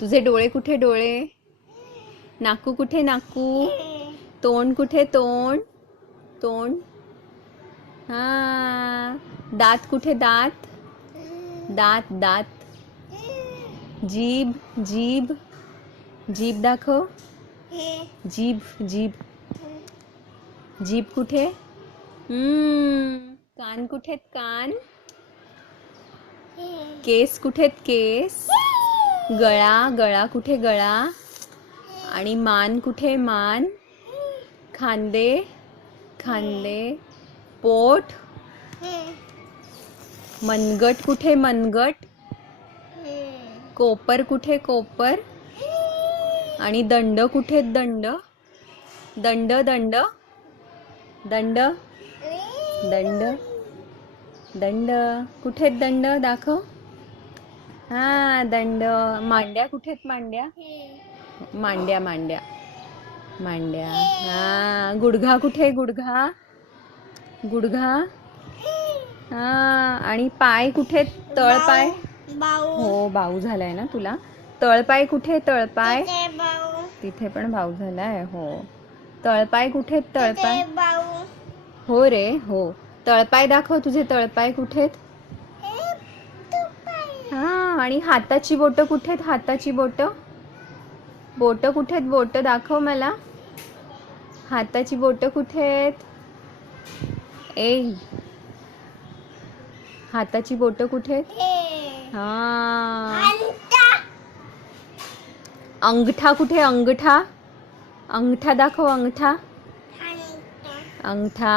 तुझे डोळे कुठे डोळे? नाकू कुठे नाकू? तोंड कुठे तोंड? तोंड. हा. दात कुठे दात? दात दात. जीभ जीभ. जीभ दाखव. जीभ जीभ. जीभ कुठे? कान कुठेत कान? केस कुठेत केस? गळा गळा कुठे गळा? आणि मान कुठे मान? खांदे खांदे. पोट. मनगट कुठे मनगट? कोपर कुठे कोपर? आणि दंड कुठे दंड? दंड दंड. दंड दंड दंड कुठे दंड दाखव. हा दंड. मांड्या कुठेत मांड्या? मांड्या मांड्या मांड्या. हा. गुडघा कुठे गुडघा? गुडघा. हा. आणि पाय कुठे? तळपाय. हो बाऊ झालाय ना तुला. तळपाय कुठे तळपाय? तिथे पण भाऊ झालाय. हो. तळपाय कुठे तळपाय? हो रे हो. तळपाय दाखव तुझे तळपाय कुठेत? हा. आणि हाताची बोटं कुठेत? हाताची बोटं. बोटं कुठेत? बोटं दाखव मला. हाताची बोटं कुठेत? ए हाताची बोटं कुठेत? हा. अंगठा कुठे अंगठा? अंगठा दाखव अंगठा. अंगठा.